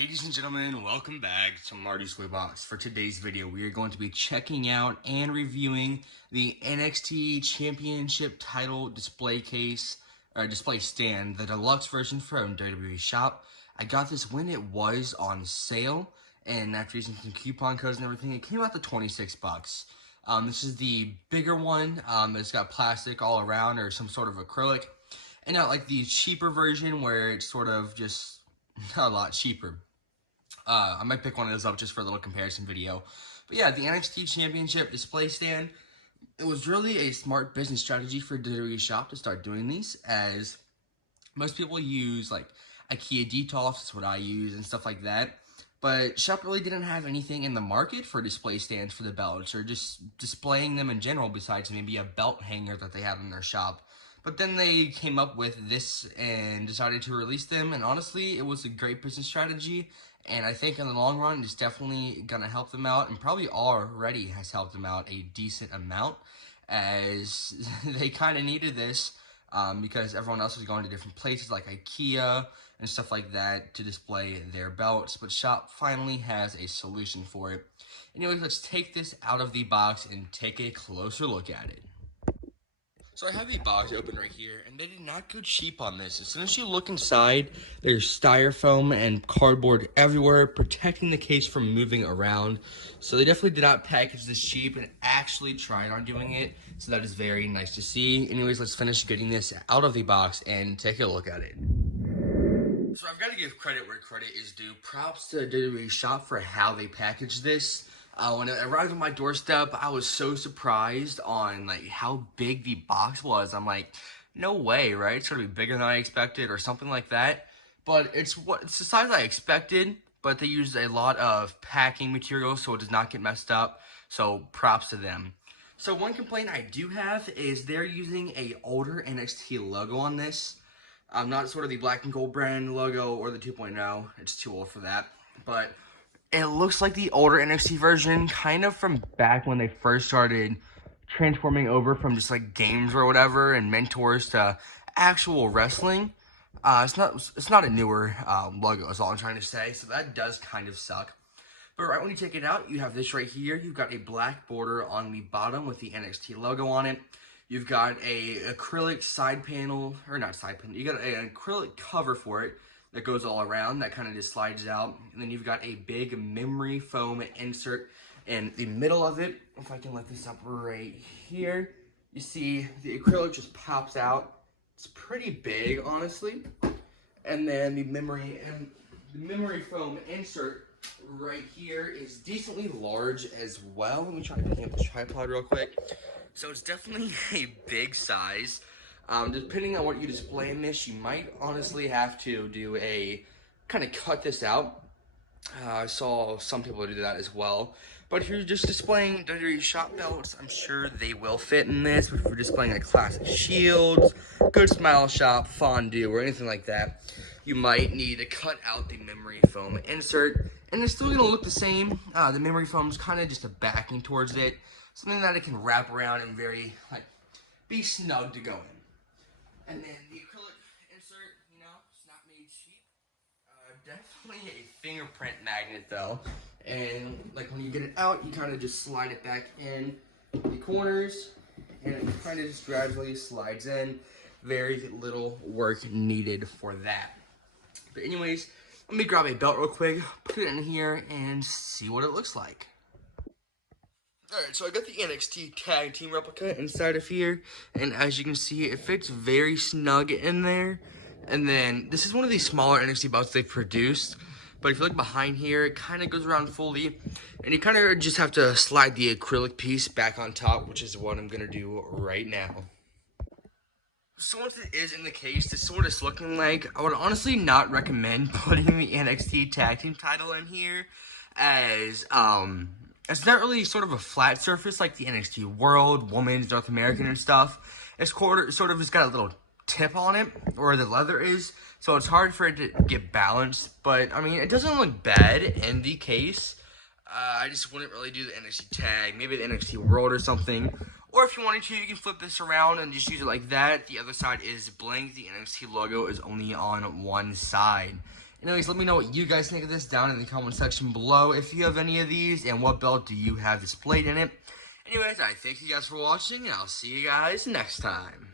Ladies and gentlemen, welcome back to Marty's Toy Box. For today's video, we are going to be checking out and reviewing the NXT Championship title display case, or display stand, the deluxe version from WWE Shop. I got this when it was on sale, and after using some coupon codes and everything, it came out to 26 bucks. This is the bigger one. It's got plastic all around or some sort of acrylic, and not like the cheaper version where it's sort of just a lot cheaper. I might pick one of those up just for a little comparison video. But yeah, the NXT Championship display stand, it was really a smart business strategy for WWE Shop to start doing these, as most people use like IKEA Detolfs, that's what I use, and stuff like that. But Shop really didn't have anything in the market for display stands for the belts, or just displaying them in general, besides maybe a belt hanger that they had in their shop. But then they came up with this and decided to release them, and honestly, it was a great business strategy, and I think in the long run, it's definitely going to help them out, and probably already has helped them out a decent amount, as they kind of needed this, because everyone else was going to different places like IKEA and stuff like that to display their belts, but Shop finally has a solution for it. Anyways, let's take this out of the box and take a closer look at it. So I have the box open right here, and they did not go cheap on this. As soon as you look inside, there's styrofoam and cardboard everywhere, protecting the case from moving around. So they definitely did not package this cheap and actually tried on doing it. So that is very nice to see. Anyways, let's finish getting this out of the box and take a look at it. So I've got to give credit where credit is due. Props to WWE Shop for how they packaged this. When it arrived on my doorstep, I was so surprised on like how big the box was. I'm like, no way, right? It's gonna be bigger than I expected or something like that. But it's the size I expected, but they used a lot of packing material so it does not get messed up. So props to them. So one complaint I do have is they're using a older NXT logo on this. Not sort of the black and gold brand logo or the 2.0. It's too old for that. But it looks like the older NXT version, kind of from back when they first started transforming over from just like games or whatever and mentors to actual wrestling. It's not a newer logo, is all I'm trying to say. So that does kind of suck. But right when you take it out, you have this right here. You've got a black border on the bottom with the NXT logo on it. You've got a acrylic side panel, or not side panel, you got an acrylic cover for it that goes all around, that kind of just slides out. And then you've got a big memory foam insert in the middle of it. If I can lift this up right here, you see the acrylic just pops out. It's pretty big, honestly. And then the memory foam insert right here is decently large as well. Let me try picking up the tripod real quick. So it's definitely a big size. Depending on what you display in this, you might honestly have to do kind of cut this out. I saw some people do that as well. But if you're just displaying WWE Shop belts, I'm sure they will fit in this. But if you're displaying like classic shields, Good Smile Shop, fondue, or anything like that, you might need to cut out the memory foam insert. And it's still going to look the same. The memory foam is kind of just a backing towards it. Something that it can wrap around and be snug to go in. And then the acrylic insert, it's not made cheap. Definitely a fingerprint magnet though. And like when you get it out, you kind of just slide it back in the corners, and it kind of just gradually slides in. Very little work needed for that. But anyways, let me grab a belt real quick, put it in here, and see what it looks like. Alright, so I got the NXT Tag Team replica inside of here, and as you can see, it fits very snug in there. And then, this is one of the smaller NXT belts they've produced, but if you look behind here, it kind of goes around fully, and you kind of just have to slide the acrylic piece back on top, which is what I'm going to do right now. So once it is in the case, this is what it's looking like. I would honestly not recommend putting the NXT Tag Team title in here, as, it's not really sort of a flat surface like the NXT World, Women's, North American, and stuff. It's sort of just got a little tip on it, where the leather is, so it's hard for it to get balanced. But, I mean, it doesn't look bad in the case. I just wouldn't really do the NXT Tag, maybe the NXT World or something. Or if you wanted to, you can flip this around and just use it like that. The other side is blank. The NXT logo is only on one side. Anyways, let me know what you guys think of this down in the comment section below. If you have any of these, and what belt do you have displayed in it. Anyways, I thank you guys for watching, and I'll see you guys next time.